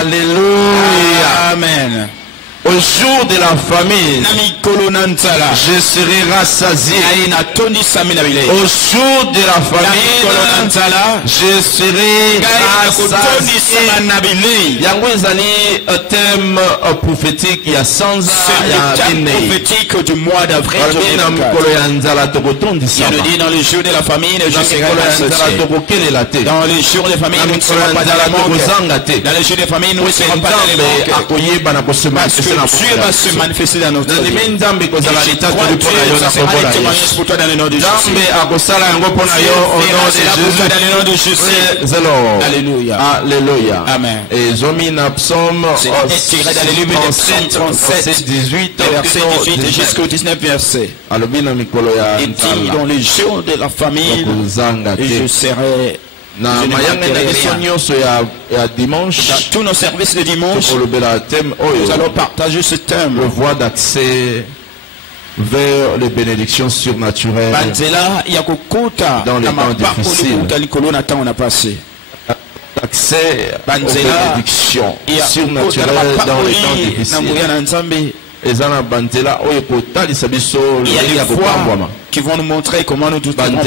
Alléluia. Amen. Au jour de la famine, je serai rassasié. Au jour de la famine, je serai rassasié. Yango ezali un thème prophétique il y a 100 ans. C'est le thème prophétique du mois d'avril. Il dit dans le jour de la famine, je serai rassasié. Dans le jour de la famine, nous ne serons pas dans la manque. Dans le jour de la famine, nous ne serons pas dans la manque. Dieu va se manifester dans notre vie. Je crois que Dieu, ça sera un témoignage pour toi dans le nom de Jésus. Dans le nom de Jésus. Alléluia. Alléluia. Amen. Et Zomina Psaume, c'est tiré dans le livre de Psaume 37, 18, verset 18 jusqu'au 19 verset. Il dit dans les jours de la famine, je serai dans tous nos services de dimanche, nous allons partager ce thème. Le voie d'accès vers les bénédictions surnaturelles dans les temps difficiles. Accès aux bénédictions surnaturelles dans les temps difficiles. Les voix qui vont nous montrer comment nous devons venir.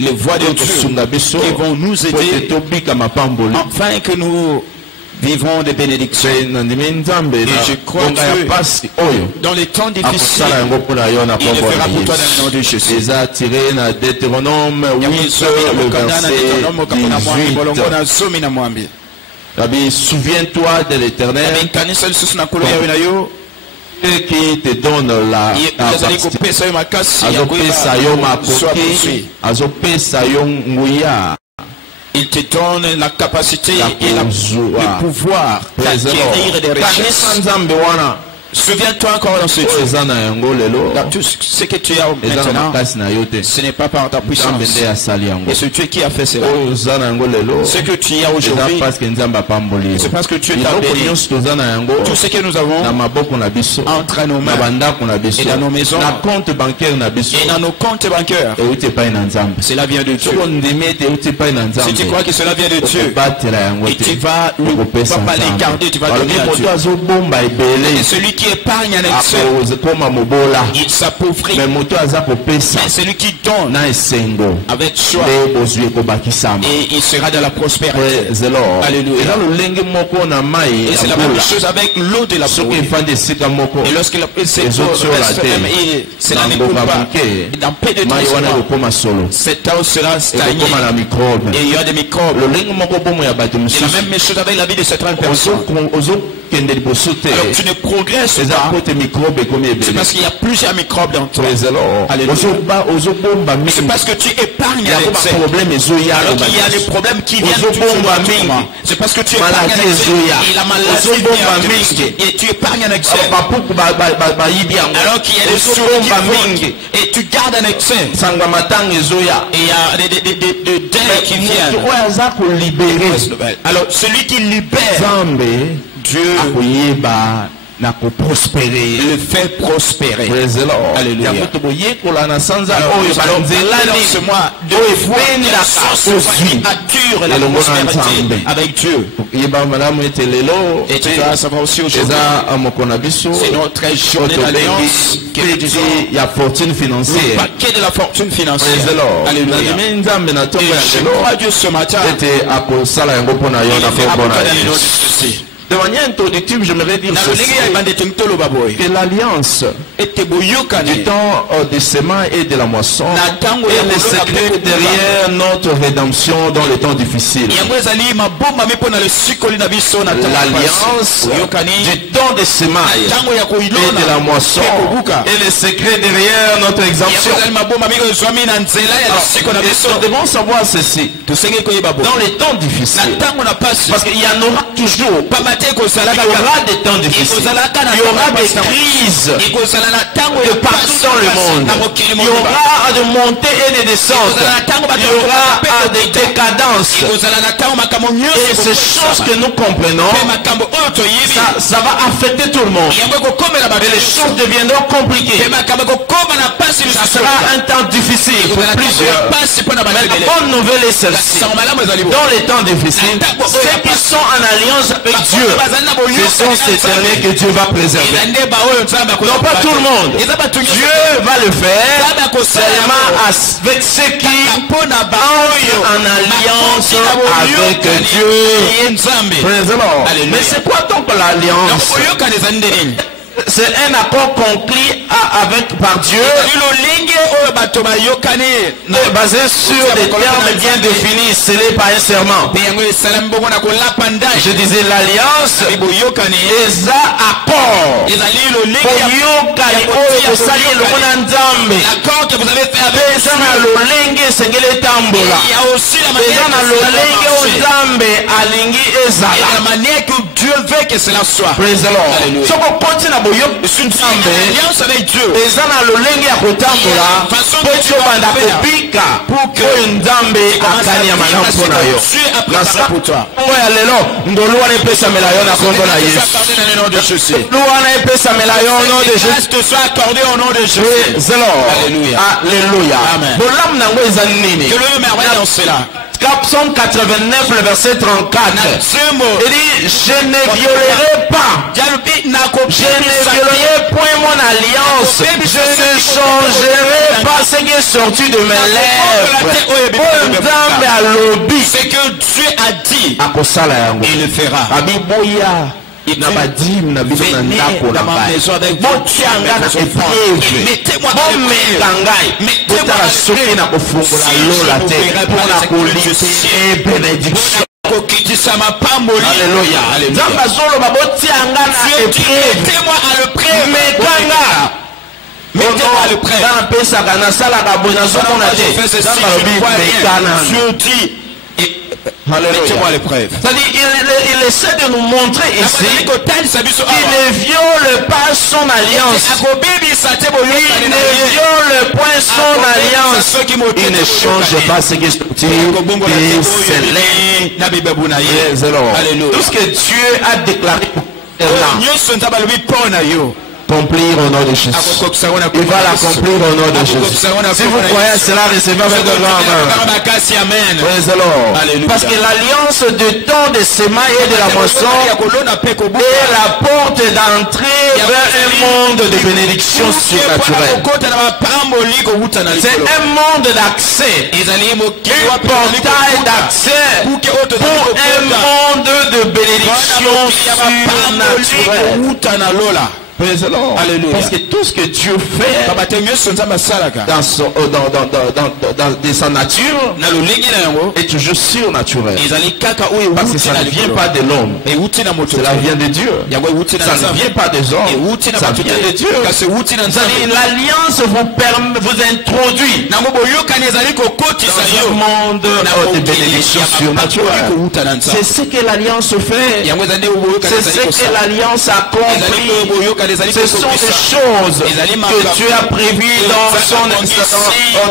Les voix de Dieu qui vont nous aider afin que nous vivons des bénédictions. Et je crois que dans les temps difficiles, il le fera pour toi dans le nom de Jésus. Souviens-toi de l'Éternel qui te donne la il te donne la capacité et le pouvoir d'acquérir des richesses. Souviens-toi encore dans ce tout ce que tu as maintenant, ce n'est pas par ta puissance. Et c'est Dieu qui a fait cela. Ce que tu as aujourd'hui, c'est parce que Dieu t'a béni. Tout ce que nous avons entre nos mains et dans nos maisons et dans nos comptes bancaires, cela vient de Dieu. Si tu crois que cela vient de Dieu, et tu vas pas les garder, tu vas donner à Dieu. Et celui qui épargne en excès, il s'appauvrit. Mais celui qui donne avec choix, et il sera dans la prospérité. Alléluia. Et c'est la même chose avec l'eau de la boue. Et lorsque la cela ne coule pas, dans peu de temps, cette eau sera stagnée et il y a des microbes. C'est la même chose avec la vie de certaines personnes. Alors tu ne progresses pas. C'est parce qu'il y a plusieurs microbes dans toi. C'est parce que tu épargnes l'excès. Alors qu'il y a des problèmes qui viennent du toi. C'est parce que tu épargnes l'excès. Et la maladie vient et tu épargnes un excès. Alors qu'il y a des souris qui et tu gardes un excès. Et il y a des dents qui viennent. Alors celui qui libère, Dieu le fait prospérer. Alléluia. Alors, ce mois de attire la prospérité avec Dieu. Et tu dois savoir aussi aujourd'hui, c'est notre journée d'alliance il y a fortune financière. Le paquet de la fortune financière. Alléluia. Et je crois Dieu ce matin. De manière introductive, j'aimerais dire ceci, que l'alliance du temps des semences et de la moisson est le secret derrière notre rédemption dans les temps difficiles. L'alliance du temps des semences et de la moisson est le secret derrière notre exemption. Nous devons savoir ceci. Dans les temps difficiles, parce qu'il y en aura toujours. aura des temps difficiles. Il y aura des crises de partout dans le monde. Il y aura des montées et des descentes. Il y aura des décadences. Et ces choses que nous comprenons, ça va affecter tout le monde. Et les choses deviendront compliquées. Ça sera un temps difficile pour plusieurs. Mais la bonne nouvelle est celle-ci. Dans les temps difficiles, ceux qui sont en alliance avec Dieu, ce sont ces derniers que Dieu va préserver. Non, pas tout le monde. Dieu va le faire seulement avec ceux qui entrent en alliance avec Dieu. Mais c'est quoi donc l'alliance? C'est un accord conclu par Dieu, basé sur des termes bien définis, scellés par un serment. Je disais l'alliance, les accords. L'accord que vous avez fait avec la manière que Dieu veut que cela soit. L'alliance avec Dieu pour que soit accordé au nom de Jésus. Alléluia. Amen. Que le merveille dans cela. Psaume 89, le verset 34. Il dit, je ne violerai pas. Je ne violerai point mon alliance. Je ne changerai pas ce qui est sorti de mes lèvres. C'est que Dieu a dit. Il le fera. Venez dans ma maison avec vous. Mettez-moi Alléluia. Mettez-moi à l'épreuve. Mettez-moi à l'épreuve. Dieu dit. Mettez-moi à l'épreuve. C'est-à-dire, il essaie de nous montrer ici qu'il ne viole pas son alliance. Il ne viole point son alliance. Il ne change pas ce qui est sorti. Tout ce que Dieu a déclaré accomplir au nom de Jésus. Il va l'accomplir au nom de Jésus. Si vous croyez à cela, recevez avec le grand amen. Parce que l'alliance du temps de semailles et de la moisson est la porte d'entrée vers un monde de bénédiction surnaturelle. C'est un monde d'accès, un portail d'accès pour un monde de bénédiction surnaturelle. Alléluia. Parce que tout ce que Dieu fait dans sa nature est toujours surnaturel. Parce que ça ne vient pas de l'homme. Cela vient de Dieu. Ça ne vient pas des hommes. Ça vient de Dieu. L'alliance vous introduit dans un monde de bénédiction surnaturelle. C'est ce que l'alliance fait. C'est ce que l'alliance accomplit. Ce sont des choses que Dieu a prévues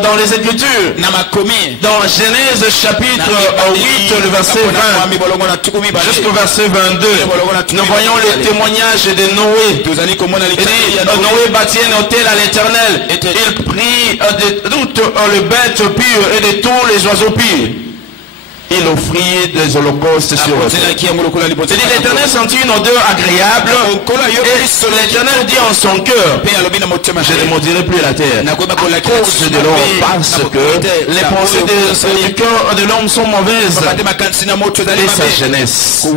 dans les Écritures. Dans Genèse chapitre 8, le verset 20 jusqu'au verset 22, nous voyons le témoignage de Noé. Noé bâtit un autel à l'Éternel. Il prit de toutes les bêtes pures et de tous les oiseaux purs. Il offrit des holocaustes sur eux. L'Éternel sentit une odeur agréable. Et l'Éternel dit en son cœur, je ne maudirai plus la terre à cause de l'homme, parce que les pensées du cœur de l'homme sont mauvaises et sa jeunesse.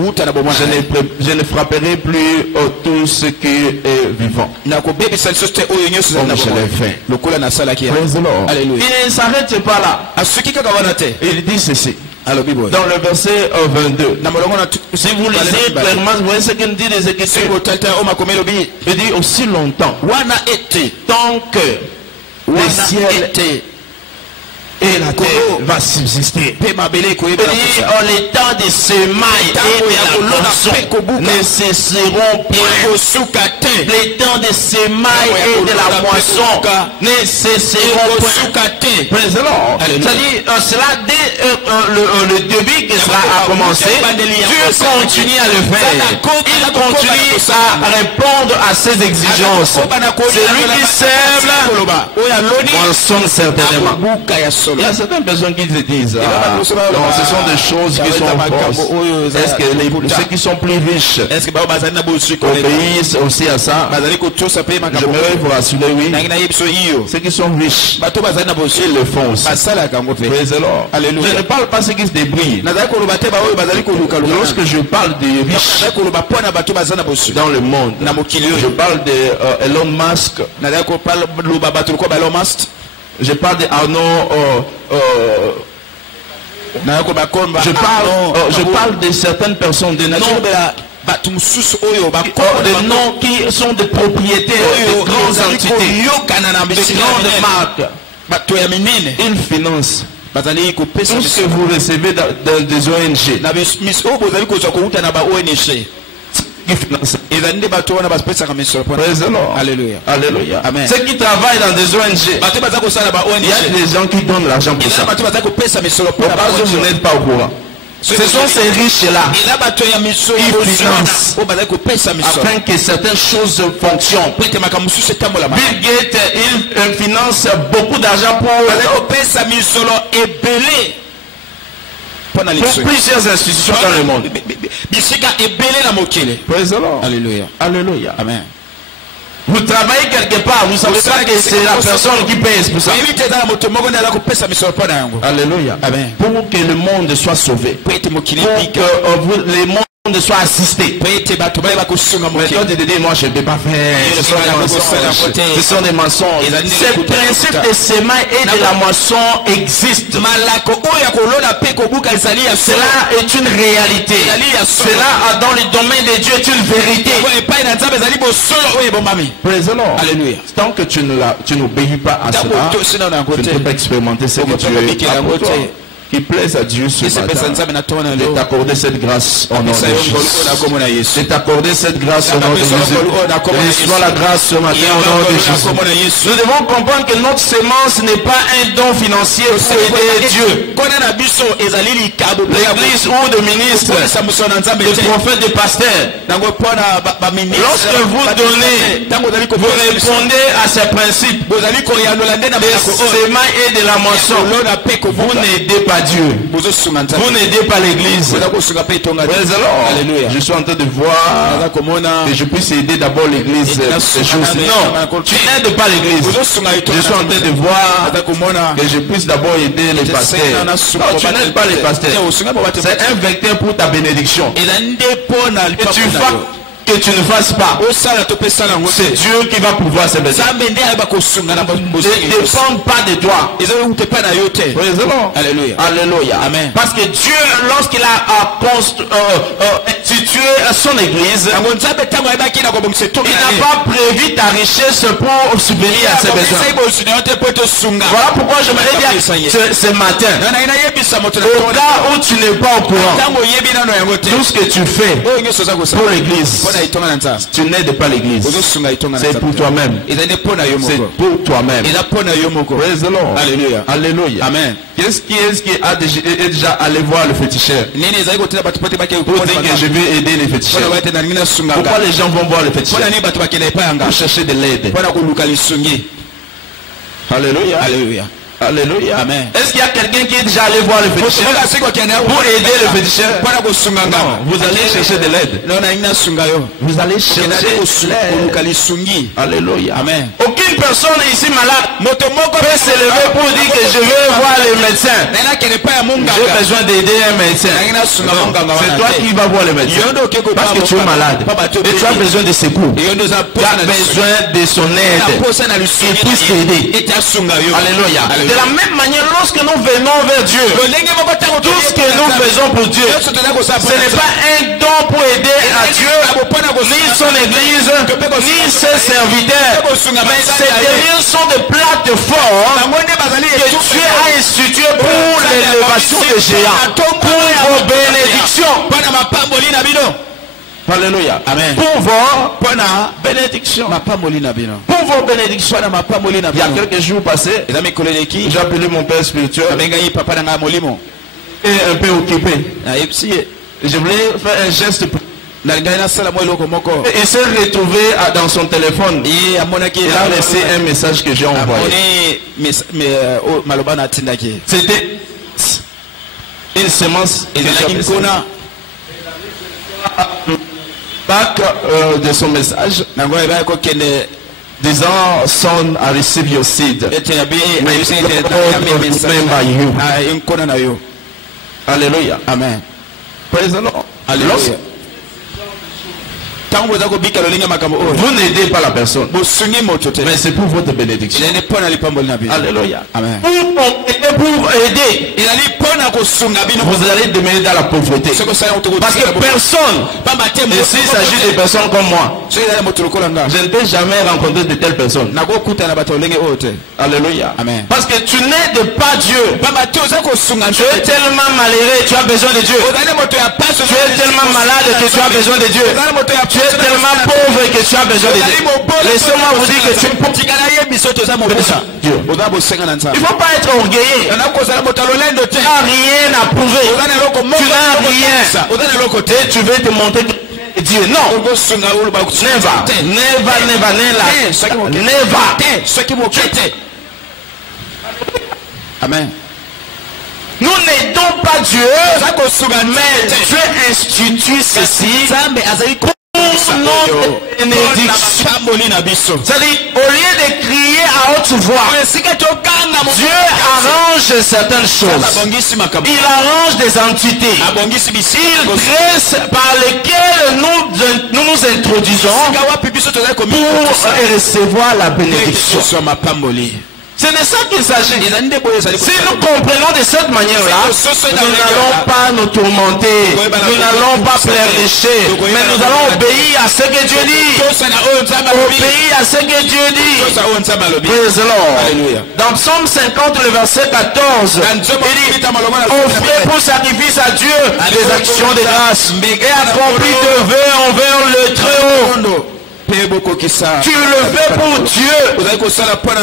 Je ne frapperai plus tout ce qui est vivant. Comme je l'ai fait. Il ne s'arrête pas là. Il dit ceci. Dans le verset 22, si vous lisez clairement, vous voyez ce qu'il dit des Écritures. Il dit aussi longtemps, tant que les ciels et la terre va subsister. Il dit, en l'état de semailles et de la moisson nécessiteront les temps de semailles et de la moisson nécessiteront c'est-à-dire cela dès le début que cela a commencé, Dieu continue à le faire. Il continue à répondre à ses exigences. Celui qui sème moissonne certainement. Il y a certaines personnes qui se disent non, ce sont des choses qui sont fausses. Est-ce que ceux qui sont plus riches obéissent aussi à ça? J'aimerais vous rassurer, oui. Ceux qui sont riches, ils le font aussi. Praise the Lord. Je ne parle pas de ceux qui se débrouillent. Lorsque je parle des riches dans le monde, je parle de Elon Musk. Je parle de Arnaud. Je parle de certaines personnes, des noms qui sont des propriétaires de grandes entités, de grandes marques. Ils financent tout ce que vous recevez des ONG. Alléluia. Alléluia. Amen. Ceux qui travaillent dans des ONG, il y a des gens qui donnent l'argent pour ça. Vous n'êtes pas au courant. Ce sont ces riches-là qui financent afin que certaines choses fonctionnent. Bill Gates, il finance beaucoup d'argent pour plusieurs institutions dans le monde. Praise the Lord. Alléluia. Alléluia. Amen. Vous travaillez quelque part, vous ne savez pas que c'est la personne qui pèse pour ça. Alléluia. Amen. Pour que le monde soit sauvé, pour que le monde soit assisté. Moi je ne peux pas faire. Ce sont des mensonges. Ce principe de semailles et de la moisson existe. Cela est une réalité. Cela dans le domaine de Dieu est une vérité. Praise the Lord. Alléluia. Tant que tu n'obéis pas à cela, tu ne peux pas expérimenter ce que Dieu a pour toi. Qui plaise à Dieu ce matin de t'accorder cette grâce au nom de Jésus. De t'accorder cette grâce au nom de Jésus. Reçois la grâce ce matin au nom de Jésus. Nous devons comprendre que notre sémence n'est pas un don financier pour aider Dieu. L'église ou de ministres, de prophètes, de pasteurs. Lorsque vous donnez, vous répondez à ces principes de sémence et de la moisson. Vous n'aidez pas Dieu. Vous n'aidez pas l'église. Je suis en train de voir que je puisse aider d'abord l'église. Non, tu n'aides pas l'église. Je suis en train de voir que je puisse d'abord aider les pasteurs. Non, tu n'aides pas les pasteurs. C'est un vecteur pour ta bénédiction. Que tu ne fasses pas, c'est Dieu qui va pouvoir se mettre. Ne dépend pas de toi. Alléluia. Alléluia. Amen. Parce que Dieu, lorsqu'il a institué son église, il n'a pas prévu ta richesse pour subvenir à ses besoins. Voilà pourquoi je me dis ce matin, au cas où tu n'es pas au courant, tout ce que tu fais pour l'église, tu n'aides pas l'église. C'est pour toi-même. C'est pour toi-même. Praise the Lord. Alléluia. Alléluia. Amen. Qu'est-ce qui est déjà allé voir le féticheur pour dire que je vais aider les féticheurs? Pourquoi les gens vont voir le féticheur? Pour chercher de l'aide. Alléluia. Alléluia. Alléluia. Amen. Est-ce qu'il y a quelqu'un qui est déjà allé voir le féticheur pour aider le féticheur? Non, vous allez chercher de l'aide. Vous allez chercher de l'aide. Alléluia. Amen. Aucune personne ici malade peut se lever pour dire que je vais voir le médecin. J'ai besoin d'aider un médecin. C'est toi qui vas voir le médecin. Parce que tu es malade. Et tu as besoin de secours. Tu as besoin de son aide. Il puisse t'aider. Alléluia. De la même manière, lorsque nous venons vers Dieu, tout ce que nous faisons pour Dieu, ce n'est pas un don pour aider à Dieu, ni son église, ni ses serviteurs, mais ces derniers sont des plateformes que Dieu a instituées pour l'élévation des géants, pour vos bénédictions. Alléluia. Amen. Pour vos bénédictions. Pour vos bénédictions. Il y a quelques jours passés, j'ai appelé mon père spirituel et un peu occupé. Je voulais faire un geste. Il s'est retrouvé dans son téléphone. Il a laissé un message que j'ai envoyé. C'était une semence back de son message disant son I receive your seed. Alléluia. Amen. Praise the Lord. Alléluia. Vous n'aidez pas la personne, mais c'est pour votre bénédiction. Alléluia. Amen. Pour aider, vous allez demeurer dans la pauvreté. Parce que personne, ici il s'agit de personnes comme moi, je ne peux jamais rencontrer de telles personnes. Alléluia. Amen. Parce que tu n'aides pas Dieu. Tu es tellement malheureux, tu as besoin de Dieu. Tu es tellement malade que tu as besoin de Dieu. Tu es tellement pauvre que tu as besoin de Dieu. Laissez-moi vous dire que tu es pauvre. Dieu. Il ne faut pas être orgueilleux. Tu n'as rien à prouver. Tu n'as rien. Et tu veux te montrer Dieu. Non. Never. Amen. Nous n'aidons pas Dieu, mais Dieu institue ceci pour notre bénédiction. C'est-à-dire, au lieu de crier à haute voix, Dieu arrange certaines choses. Il arrange des entités. Il dresse par lesquelles nous nous introduisons pour recevoir la bénédiction. C'est de ça qu'il s'agit. Si nous comprenons de cette manière-là, nous n'allons pas nous tourmenter, nous n'allons pas pleurnicher, mais nous allons obéir à ce que Dieu dit. Obéir à ce que Dieu dit. Praise the Lord. Dans Psaume 50, le verset 14, il dit, offrez pour sacrifice à Dieu des actions de grâce et accomplis de vœux envers le Très-Haut. Tu le fais pour Dieu.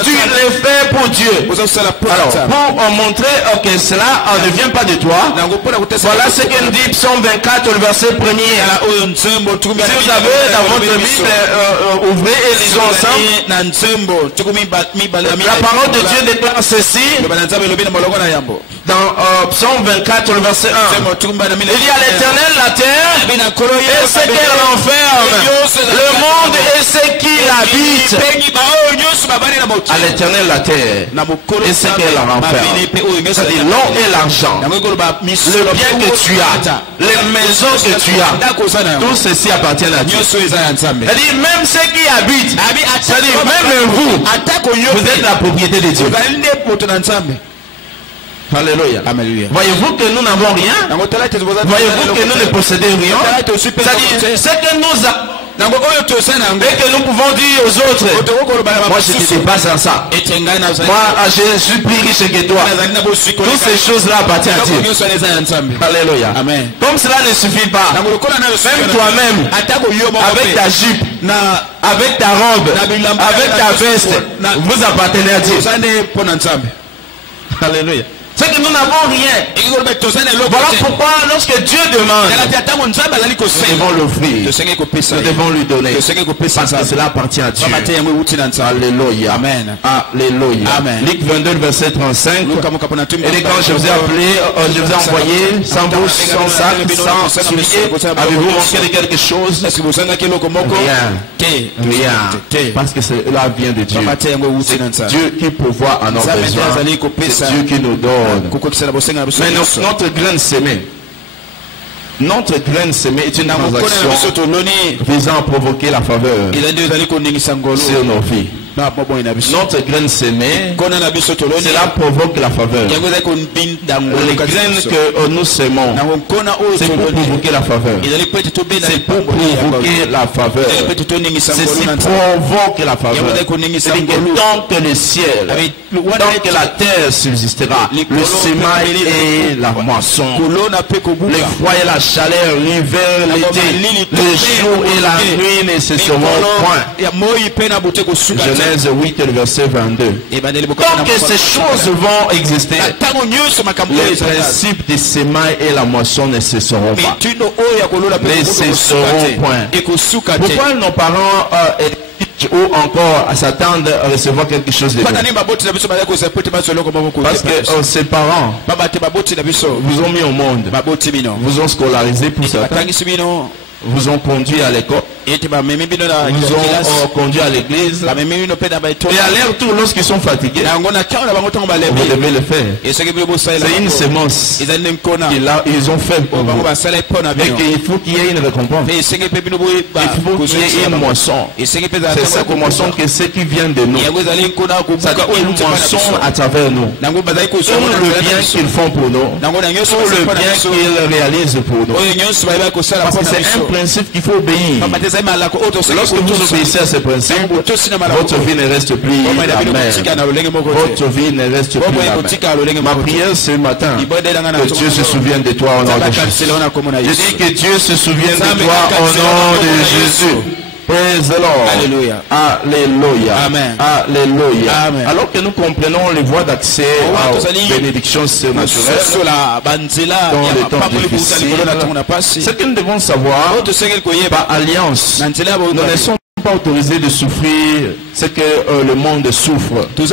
Tu le fais pour Dieu. Alors, pour montrer que cela ne vient pas de toi, voilà ce qu'il dit Psaume 24, le verset 1er. Si vous avez dans votre Bible, ouvrez et lisons ensemble. La parole de Dieu déclare ceci dans Psaume 24, le verset 1. Il dit à l'Éternel la terre et ce qu'elle renferme, le monde et ce qu'il habite. À l'Éternel la terre et ce qu'elle renferme, c'est-à-dire l'or et l'argent, le bien que tu as, les maisons que tu as, tout ceci appartient à Dieu. C'est-à-dire même ceux qui habitent, c'est-à-dire même vous, vous êtes la propriété de Dieu. Alléluia. Voyez-vous que nous n'avons rien? Voyez-vous que nous ne possédons rien? C'est-à-dire ce que nous avons et que nous pouvons dire aux autres, moi je ne suis pas sans ça, moi je suis plus riche que toi. Toutes ces choses là appartiennent à Dieu. Alléluia. Amen. Comme cela ne suffit pas, même toi-même, avec ta jupe, avec ta robe, avec ta veste, vous appartenez à Dieu. Alléluia. C'est que nous n'avons rien. Voilà pourquoi lorsque Dieu demande, nous devons l'offrir, nous devons lui donner, parce que cela appartient à Dieu. Alléluia. Amen. Alléluia. Amen. Luc 22, verset 35. Et quand je vous ai appelé, je vous ai envoyé sans bourse, sans sac, sans soulier, avez-vous manqué de quelque chose? Rien. Parce que cela vient de Dieu. C'est Dieu qui pourvoit à nos besoins. C'est Dieu qui nous donne. Mais notre graine semée, est une transaction visant à provoquer la faveur sur nos vies. Notre graine sémée, cela provoque la faveur. Les graines que nous sémons, c'est pour provoquer la faveur. C'est pour provoquer la faveur. Ceci provoque la faveur. C'est-à-dire que tant que le ciel, tant que la terre subsistera, le semail et la moisson, le froid et la chaleur, l'hiver, l'été, le jour et la nuit ne cesseront point. Genèse 8, le verset 22. Tant que ces choses vont exister, les principes du semail et la moisson ne cesseront pas. Ne cesseront point. Pourquoi nos parents ou encore s'attendent à recevoir quelque chose de bien? Parce que ses parents vous ont mis au monde, vous ont scolarisé pour certains, vous ont conduit à l'école, vous ont conduit à l'église, et à leur tour, lorsqu'ils sont fatigués, vous devez le faire. C'est une semence qu'ils ont fait pour vous. Mais il faut qu'il y ait une récompense. Il faut qu'il y ait une moisson. C'est cette moisson que ce qui vient de nous. C'est-à-dire une moisson à travers nous. Tout le bien qu'ils font pour nous, tout le bien qu'ils réalisent pour nous. Parce que c'est un principe qu'il faut obéir. Lorsque vous obéissez à ce principe, votre vie ne reste plus amère. Votre vie ne reste plus amère. Ma prière ce matin, que Dieu se souvienne de toi au nom de Jésus. Je dis que Dieu se souvienne de toi au nom de Jésus. Praise the Lord. Alléluia. Alléluia. Amen. Alléluia. Amen. Alors que nous comprenons les voies d'accès aux bénédictions surnaturelles dans les temps difficiles, ce que nous devons savoir, par alliance, nous ne sommes pas autorisés de souffrir ce que le monde souffre. Comme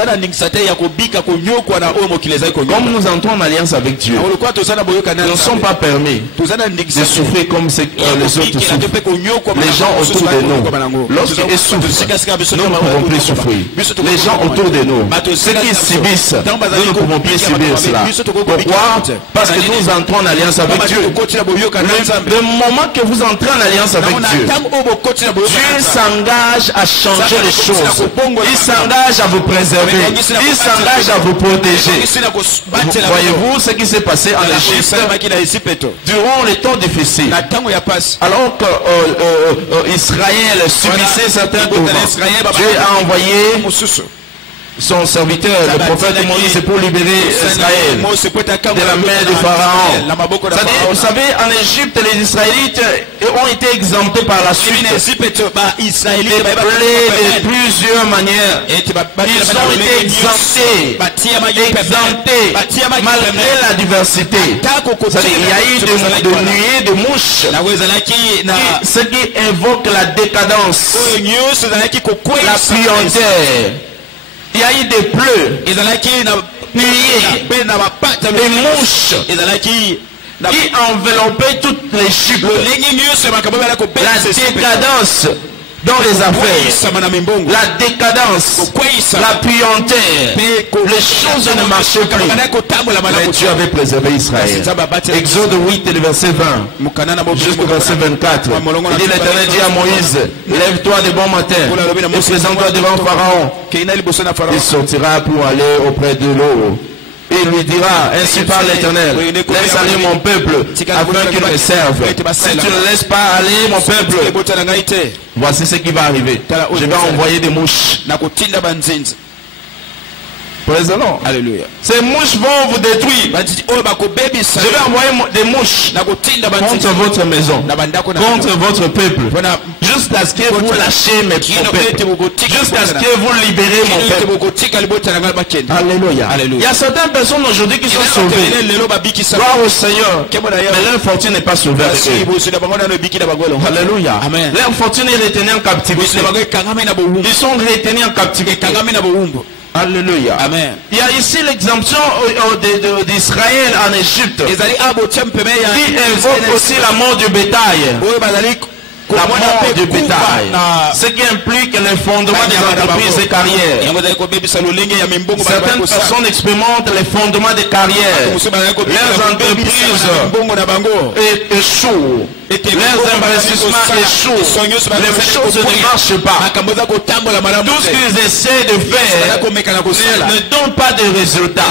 nous entrons en alliance avec Dieu, nous ne sommes pas permis de souffrir comme les autres souffrent. Les gens autour de nous, lorsqu'ils souffrent, nous ne pouvons plus souffrir. Les gens autour de nous, ceux qui subissent, nous ne pouvons plus subir cela. Pourquoi? Parce que nous entrons en alliance avec Dieu. Le moment que vous entrez en alliance avec Dieu, Dieu s'engage à changer les choses. Il s'engage à vous préserver. Il s'engage à vous protéger. Voyez-vous ce qui s'est passé en Égypte durant les temps difficiles, alors que Israël subissait certains tourments. Dieu a envoyé son serviteur, le prophète Moïse, pour libérer Israël de la main du Pharaon. C'est-à-dire, vous savez, en Égypte, les Israélites ont été exemptés par la suite. Déplacés de plusieurs manières. Ils ont été exemptés malgré la diversité. C'est-à-dire, il y a eu de nuées, de mouches, ce qui invoque la décadence, la puanteur. Il y a eu des pleurs, des mouches qui enveloppaient toute l'Égypte. La décadence dans les affaires, la décadence, la puanteur, les choses ne marchaient plus. Mais Dieu avait préservé Israël. Exode 8 et le verset 20 jusqu'au verset 24. Il dit, l'Éternel dit à Moïse, lève-toi de bon matin et présente-toi devant Pharaon. Il sortira pour aller auprès de l'eau. Il lui dira, ainsi parle l'Éternel, laisse aller mon peuple afin qu'il me serve. Si tu ne laisses pas aller mon peuple, voici ce qui va arriver. Je vais envoyer des mouches. Alléluia. Ces mouches vont vous détruire. Je vais envoyer des mouches contre votre maison, contre votre peuple, jusqu'à ce que vous lâchez mes prophètes, jusqu'à ce que vous libérez mon peuple. Alléluia. Il y a certaines personnes aujourd'hui qui sont sauvées. Gloire au Seigneur. Mais leur fortune n'est pas sauvée. Alléluia. Leur fortune est retenue en captivité. Ils sont retenus en captivité. Alléluia. Amen. Il y a ici l'exemption d'Israël en Égypte qui invoque aussi la mort du bétail. La mort du bétail. Ce qui implique le fondement des entreprises et carrières. Certaines personnes expérimentent les fondements des carrières. Leurs entreprises échouent. leurs investissements échouent, les choses ne marchent pas. Tout ce qu'ils essaient de faire ne donne pas de résultats.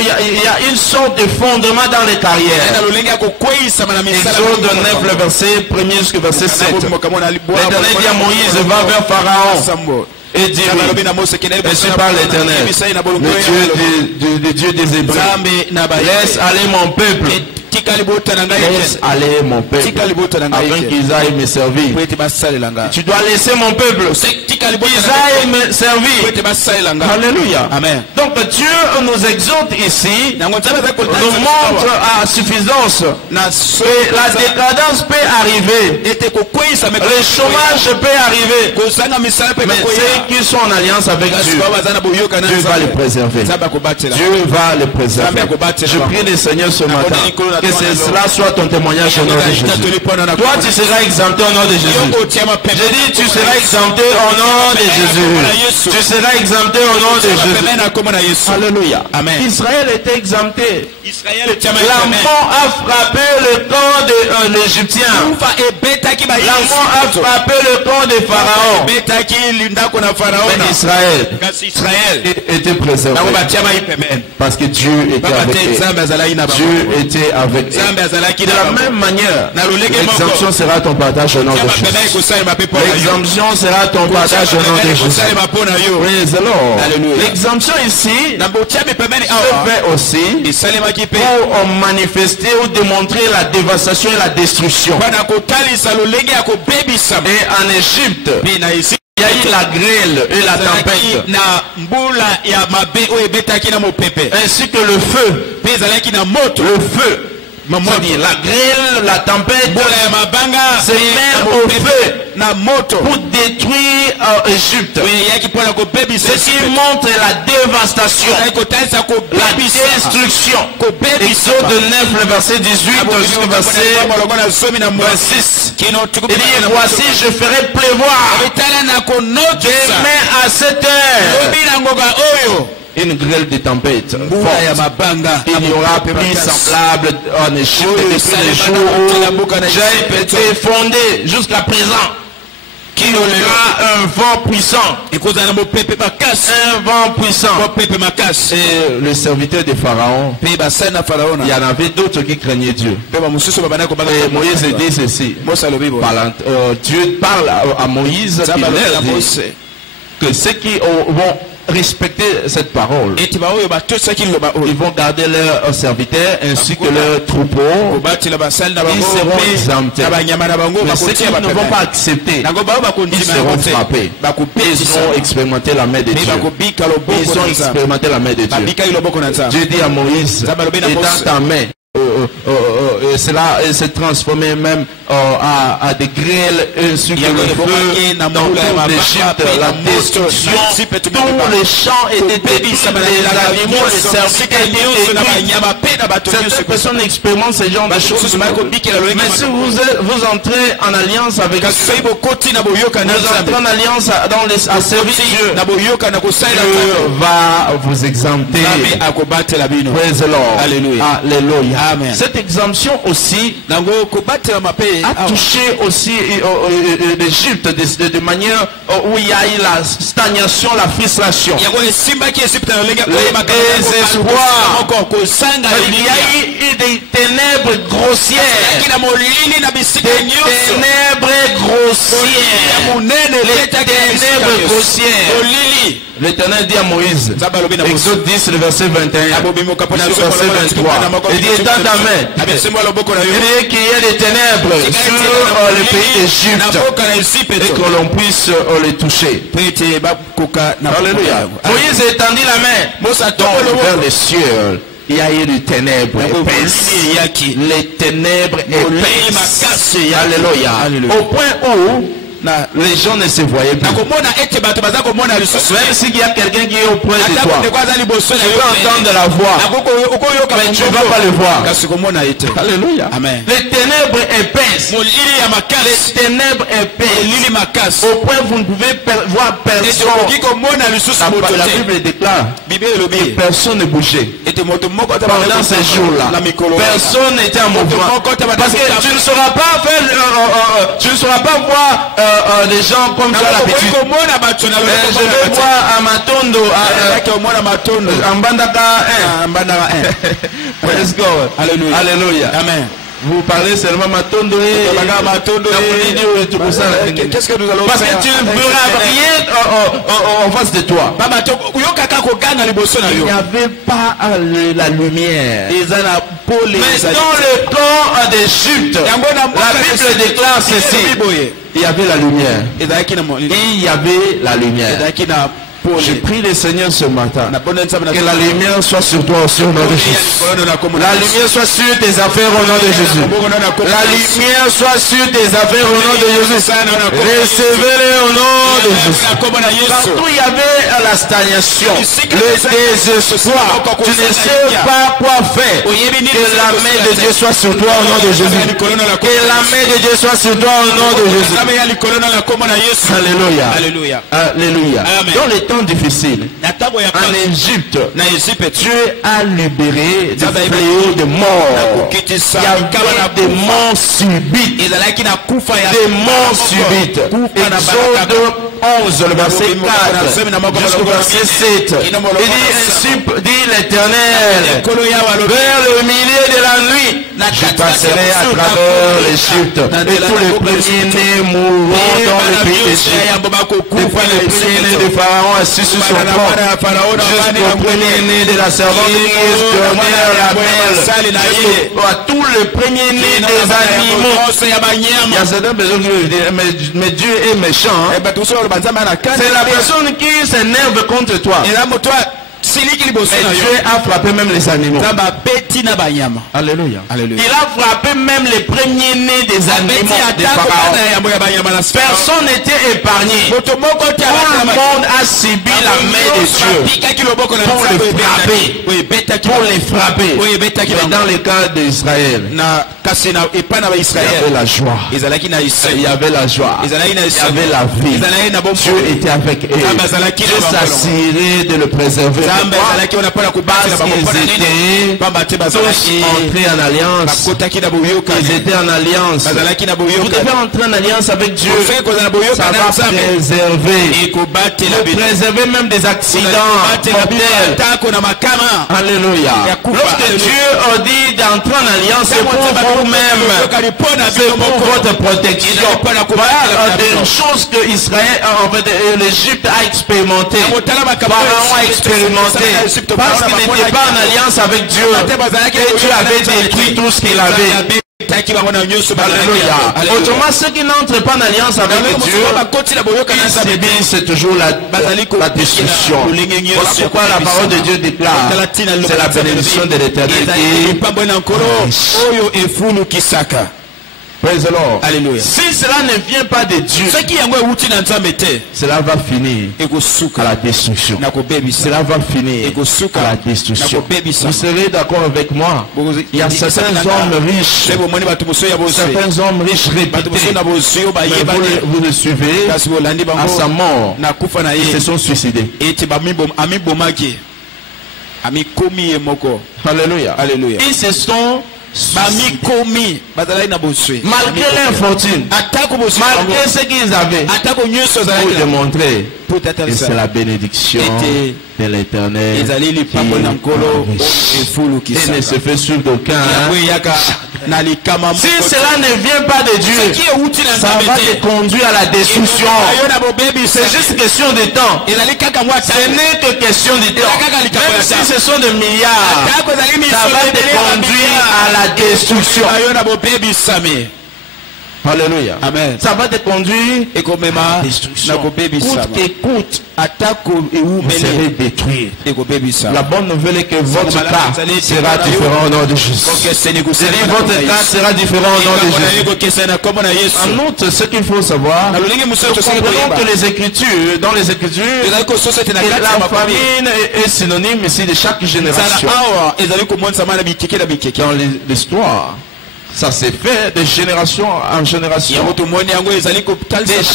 Il y a une sorte de fondement dans les carrières. Exode 9, le verset 1er jusqu'au verset 7. L'Éternel dit à Moïse, va vers Pharaon et dis, je suis pas l'Éternel, le Dieu des Hébreux. Laisse aller mon peuple. Laisse aller mon peuple afin qu'ils aillent me servir. Tu dois laisser mon peuple qu'ils aillent me servir. Alléluia. Amen. Donc Dieu nous exhorte ici, nous montre à suffisance. Et la décadence peut arriver, le chômage peut arriver, mais ceux qui sont en alliance avec Dieu, Dieu va les préserver. Dieu va les préserver. Je prie le Seigneur ce matin que cela soit ton témoignage au nom de Jésus. Toi, tu seras exempté au nom de Jésus. Je dis, tu seras exempté au nom de Jésus. Tu seras exempté au nom de Jésus. Alléluia. Amen. Israël était exempté. La mort a frappé le camp de l'Égyptien. La mort a frappé le camp de Pharaon. Mais Israël était préservé. Parce que Dieu était avec eux. Dieu était avec eux. De la même manière, l'exemption sera ton partage au nom de Jésus. L'exemption sera ton partage au nom de Jésus. Praise the Lord. L'exemption ici se fait aussi pour manifester ou démontrer la dévastation et la destruction. Et en Égypte, il y a eu la grêle et la tempête, ainsi que le feu. Le feu. La grêle, la tempête, se met au feu pour détruire Égypte. Ce qui montre la dévastation, la destruction. Exode 9, le verset 18 jusqu'au verset 26. Il dit, voici, je ferai pleuvoir demain à 7 heures. Une grêle de tempête forte. Il n'y aura plus semblable en Égypte depuis les jours où j'ai été fondé jusqu'à présent. Il y aura un vent puissant. Un vent puissant. Et le serviteur de Pharaon, il y en avait d'autres qui craignaient Dieu. Et Moïse dit ceci. Dieu parle à Moïse que ceux qui vont respecter cette parole, ils vont garder leurs serviteurs ainsi que leurs troupeaux. Ils seront exemptés. Mais ceux qui ne vont pas accepter, ils seront frappés. Ils ont expérimenté la main de Dieu. Ils ont expérimenté la main de Dieu. Dieu dit à Moïse, étends ta main. Cela s'est transformé même à des grêles ainsi que le feu dans toute l'Égypte, la destruction. Tous les champs étaient détruits, les animaux, les serviteurs étaient détruits. Certaines personnes expérimentent ce genre de choses. Mais si vous entrez en alliance avec Dieu, vous entrez en alliance à servir Dieu, Dieu va vous exempter. Praise the Lord. Alléluia. Amen. Cette exemption aussi a touché aussi l'Égypte de manière où il y a eu la stagnation, la frustration, les désespoirs. Il y a eu des ténèbres grossières. L'Éternel dit à Moïse, Exode 10, le verset 21, le verset 23, il dit, étends ta main. Il dit qu'il y ait des ténèbres sur le pays d'Égypte et que l'on puisse les toucher. Alléluia. Moïse étendit la main vers les cieux. Il y a eu des ténèbres épaisses. Les ténèbres épaisses. Alléluia. Au point où les gens ne se voyaient plus. Même s'il y a quelqu'un qui est auprès de toi, tu peux entendre la voix, mais tu ne vas pas le voir. Alléluia. Amen. Les ténèbres épaisses. Les ténèbres épaisses. Au point où vous ne pouvez voir personne. La Bible déclare que personne ne bougeait. Pendant ces jours-là, personne n'était en mouvement. Parce que tu ne sauras pas faire, tu ne sauras pas voir les gens comme tu as l'habitude. Je vais voir à Matondo, en Bandaka 1. Praise God. Alléluia. Alléluia. Amen. Vous parlez seulement Matondo et tout ça. Qu'est-ce que nous allons Parce faire? que tu ne verras rien en face de toi. Il n'y avait pas la lumière. Mais dans le temps d'Égypte, la Bible déclare ceci. Il y avait la lumière. Il y avait la lumière. Je prie le Seigneur ce matin que la lumière soit sur toi aussi au nom de Jésus. La lumière soit sur tes affaires au nom de Jésus. La lumière soit sur tes affaires au nom de Jésus. Recevez-les au nom de Jésus. Partout il y avait la stagnation, le désespoir. Tu ne sais pas quoi faire. Que la main de Dieu soit sur toi au nom de Jésus. Que la main de Dieu soit sur toi au nom de Jésus. Alléluia. Alléluia. Alléluia. Dans les temps difficiles, en Égypte, Dieu a libéré des fléaux de mort. Il y avait des morts subites. Des morts subites. Exode 11, le verset 4 jusqu'au verset 7. Il dit ainsi, dit l'Éternel, vers le milieu de la nuit, je passerai à travers l'Égypte, et tous les premiers-nés mourront dans le pays d'Égypte. Depuis les premiers-nés de Pharaon assis sur son trône, jusqu'au premier-né de la servante qui donnait la belle, à tous les premiers-nés des animaux. Il y a certaines personnes qui disent, mais Dieu est méchant. C'est la personne qui s'énerve contre toi. Mais Dieu a frappé même les animaux. Alléluia. Alléluia. Il a frappé même les premiers-nés des animaux de Pharaon. Personne n'était épargné. Tout le monde a subi la main de Dieu pour les frapper. Mais dans le cas d'Israël, il y avait la joie. Il y avait la joie. Il y avait la vie. Dieu était avec eux. Dieu s'assurait de le préserver. Parce qu'ils étaient tous entrés en alliance. Ils étaient en alliance. Vous devez entrer en alliance avec Dieu. Ça va préserver. Vous préservez même des accidents mortels. Alléluia. Lorsque Dieu dit d'entrer en alliance, c'est pour vous-même. C'est pour votre protection. Voilà des choses que Israël, en fait, l'Égypte a expérimenté. Pharaon a expérimenté. Parce qu'il n'était pas en alliance avec Dieu. Et Dieu avait détruit tout ce qu'il avait. Alléluia. Autrement, ceux qui n'entrent pas en alliance avec Dieu, c'est toujours la destruction. Voilà pourquoi la parole de Dieu déclare, c'est la bénédiction de l'Éternel. Praise the Lord. Alléluia. Si cela ne vient pas de Dieu, cela va finir à la destruction. Cela va finir à la destruction. Vous serez d'accord avec moi? Il y a certains hommes riches, réputés, mais vous le suivez, à sa mort, ils se sont suicidés. Alléluia. Alléluia. Ils se sont malgré l'infortune, malgré ce qu'ils avaient, pour démontrer que c'est la bénédiction de l'Éternel qui ne se fait suivre d'aucun. Si cela ne vient pas de Dieu, ça va te conduire à la destruction. C'est juste question de temps. Ce n'est que question de temps. Même si ce sont des milliards, ça va te conduire à la destruction. Alléluia. Amen. Ça va te conduire à la destruction. Coûte que coûte, vous serez détruit. La bonne nouvelle est que votre cas sera différent au nom de Jésus. Votre cas sera différent au nom de Jésus. En outre, ce qu'il faut savoir, nous comprenons que les Écritures, dans les Écritures, la famine est synonyme ici de chaque génération. Dans l'histoire, ça s'est fait de génération en génération. De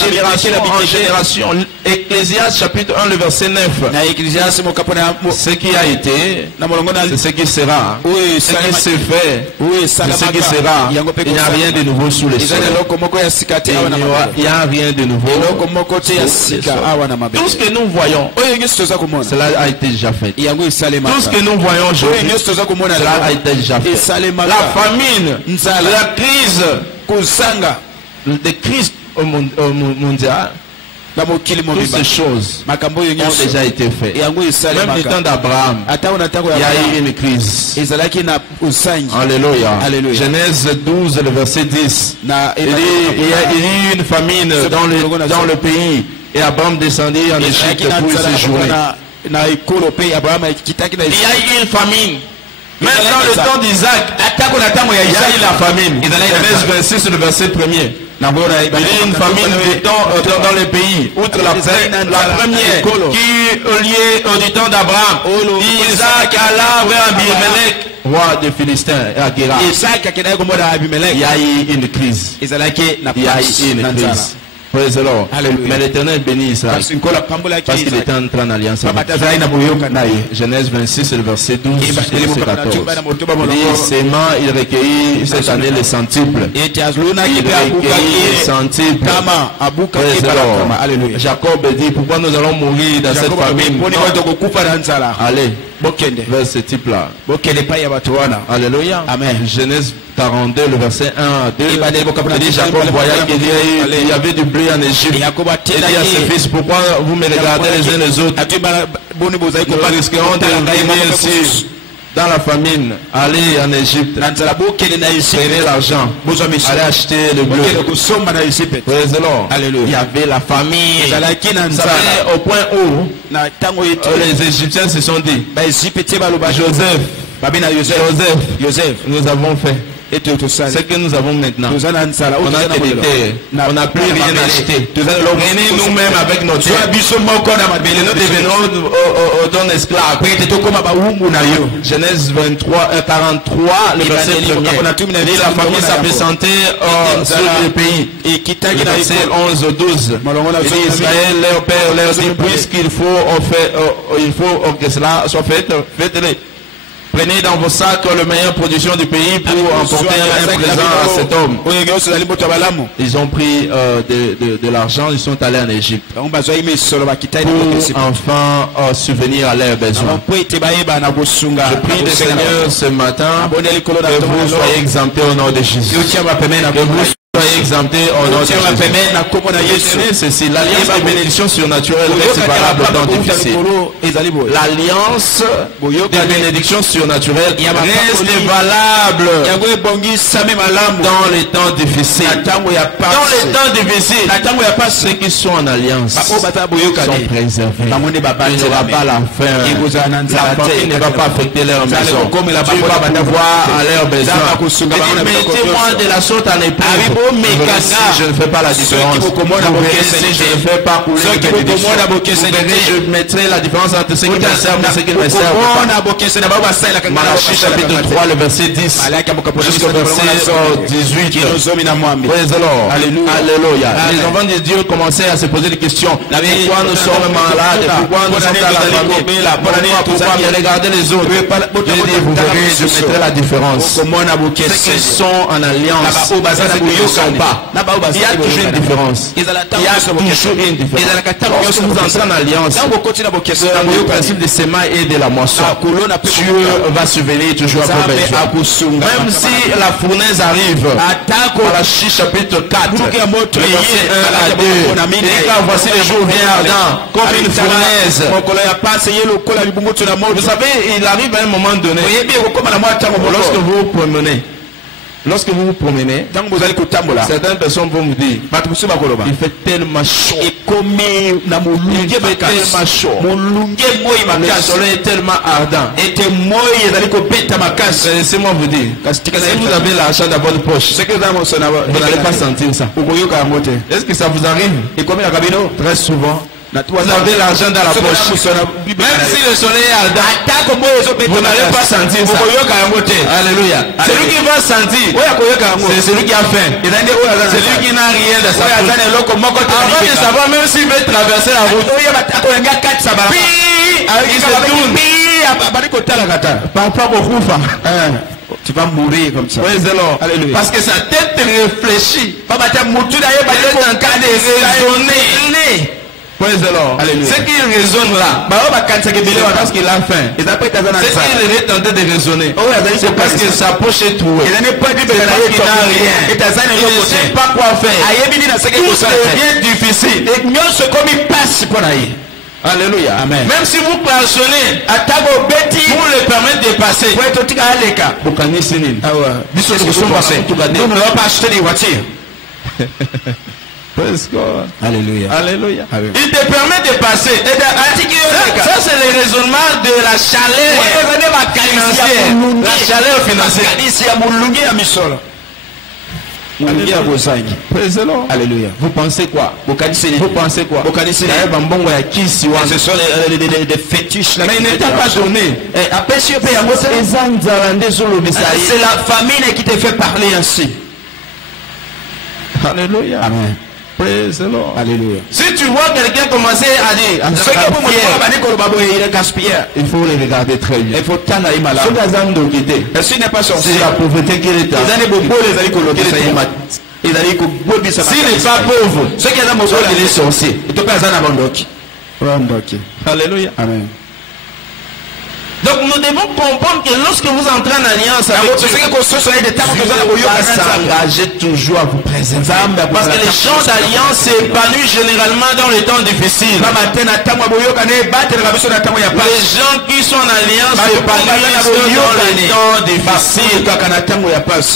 génération en génération. Ecclésiaste chapitre 1, le verset 9. Ce qui a été, c'est ce qui sera. Ce qui s'est fait, c'est ce qui sera. Il n'y a rien de nouveau sous les soleil. Il n'y a rien de nouveau. Tout ce que nous voyons, cela a été déjà fait. Tout ce que nous voyons aujourd'hui, cela a été déjà fait. La famine, la crise, des crises mondiales, toutes ces choses ont déjà été faites. Même du temps d'Abraham, il y a eu une crise. Alléluia. Genèse 12, le verset 10. Il y a eu une famine dans le pays. Et Abraham descendit en Égypte pour y séjourner. Il y a eu une famine. Même dans le temps d'Isaac, il y a eu la famine. Genèse 26, le verset 1er. Il y a eu une famine dans le pays. Outre la première qui est liée au temps d'Abraham. Isaac alla vers Abimelech, roi des Philistins, et à Guéra. Il y a eu une crise. Il y a eu une crise. Praise the Lord. Mais l'Éternel bénit Israël parce qu'il était entré en alliance avec lui. Genèse 26, le verset 12 jusqu'au verset 14. Il dit, s'aimant, il recueillit cette année les centuples. Il recueillit les centuples. Praise the Lord. Jacob dit, pourquoi nous allons mourir dans cette famine? Allez, vers ce type-là. Alléluia. Amen. Genèse 42, le verset 1 à 2. Il dit, Jacob voyait qu'il y avait du blé en Égypte. Il dit à ses fils, pourquoi vous me regardez les uns les autres? Nous risquerons de venir ici dans la famine. Allez en Égypte. Prenez l'argent. Allez acheter le blé. Praise the Lord. Il y avait la famine. Ça fait au point où les Égyptiens se sont dit, Joseph, nous avons fait ce que nous avons maintenant. On a des terres, on n'a plus rien acheté. Prenez nous-mêmes avec notre terre. Nous devenons ton esclave. Genèse 43, le verset 1er. La famille s'apprésentait sur le pays. Le verset 11 au 12. Il dit Israël, leur père, leur dit, puisqu'il faut que cela soit fait, faites-le. Prenez dans vos sacs le meilleure production du pays pour emporter un présent à cet homme. Ils ont pris de l'argent, ils sont allés en Égypte pour enfin subvenir à leurs besoins. Je prie le Seigneur ce matin que vous soyez exemptés au nom de Jésus. Que vous soyez exemptés au nom de Jésus. Ceci, l'alliance des bénédictions surnaturelles reste valable au temps difficile. L'alliance des bénédictions surnaturelles reste valable dans les temps difficiles. Dans les temps difficiles, ceux qui sont en alliance sont préservés. Il n'y aura pas la faim. La famine ne va pas affecter leur maison. Tu vas pouvoir à leurs besoins. Mettez-moi de la sorte en épreuve. Si je ne fais pas la différence, si je ne fais pas couler les bénédictions, je mettrai la différence entre ce qui me servent et ce qui ne me servent pas. Malachie chapitre 3, le verset 10 jusqu'au verset 18. Praise the Lord. Alléluia. Les enfants de Dieu commençaient à se poser des questions. Pourquoi nous sommes malades? Pourquoi nous sommes dans la famille? Pourquoi regardez les autres? Je dis, vous verrez, je mettrai la différence. Ceux qui sont en alliance, ceux qui ne sont pas. Il y a toujours une différence. Il y a toujours une différence. Lorsque vous entrez en alliance, dans le principe de séma et de la moisson, Dieu va subvenir toujours à vos besoins. Même si la fournaise arrive, Malachie chapitre 4, verset 1 à 2, et quand voici les jours viennent ardents, comme une fournaise. Vous savez, il arrive à un moment donné, lorsque vous promenez, Lorsque vous vous promenez, certaines personnes vont vous dire, il fait tellement chaud. Il fait tellement chaud. Le soleil est tellement ardent. Laissez-moi vous dire, si vous avez l'argent dans votre poche, vous n'allez pas sentir ça. Est-ce que ça vous arrive? Très souvent. Vous avez l'argent dans la poche. Même si le soleil est ardent, vous n'allez pas sentir ça. Alléluia. Celui qui va sentir, c'est celui qui a faim. C'est celui qui n'a rien de sa poche. Avant de savoir, même s'il veut traverser la route, il se tourne. Papa Bokufa. Tu vas mourir comme ça. Alléluia. Parce que sa tête réfléchit. Il est en train de raisonner. Ce qui raisonne là, parce qu'il a faim. Ce qu'il est en train de raisonner, c'est parce que sa poche est trouée. Il n'a rien. Il ne sait pas quoi faire. Tout devient difficile. Alléluia. Amen. Même si vous klaxonnez, pour le permettre de passer, nous ne allons pas acheter des voitures. Alléluia. Alléluia. Il te permet de passer. Ça c'est le raisonnement de la chaleur financière. La chaleur financière. Alléluia. Vous pensez quoi? Vous pensez quoi? Ce sont des fétiches là. Mais il n'est pas donné. C'est la famine qui te fait parler ainsi. Alléluia. Amen. Praise the Lord. Alléluia. Si tu vois quelqu'un commencer à dire, il faut le regarder très bien. Il faut t'en aller malade. S'il n'est pas sorti, c'est la pauvreté qu'il est. S'il n'est pas pauvre, ce qui est dans mon corps, il est sorcier. Il ne peut pas aller. Alléluia. Amen. Donc nous devons comprendre que lorsque vous entrez en alliance avec Dieu, vous s'engagez toujours à vous présenter. Parce que les gens d'alliance s'épanouissent généralement dans les temps difficiles. Les gens qui sont en alliance s'épanouissent dans les temps difficiles.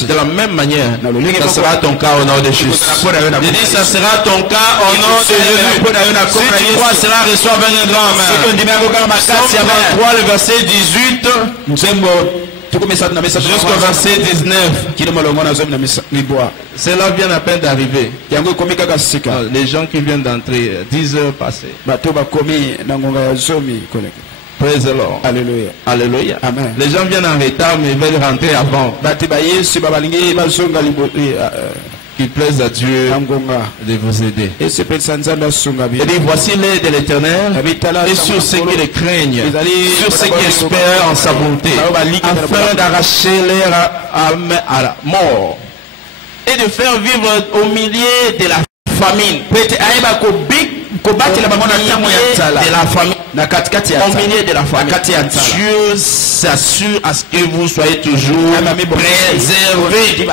De la même manière, ça sera ton cas au nom de Jésus. Je dis, ça sera ton cas au nom de Jésus. Si tu crois, cela reçoit un grand amen. Psaume 23, le verset 18 jusqu'au verset 19. Cela vient à peine d'arriver. Les gens qui viennent d'entrer, 10 heures passées. Praise the Lord. Alléluia. Alléluia. Amen. Les gens viennent en retard mais veulent rentrer avant. Qu'il plaise à Dieu de vous aider. Et dit, voici l'aide de l'Éternel et sur ceux qui le craignent, sur ceux qui espèrent en sa bonté, afin d'arracher leur âme à la mort et de faire vivre au milieu de la famine. Au milieu de la famine. Dieu s'assure à ce que vous soyez toujours préservés.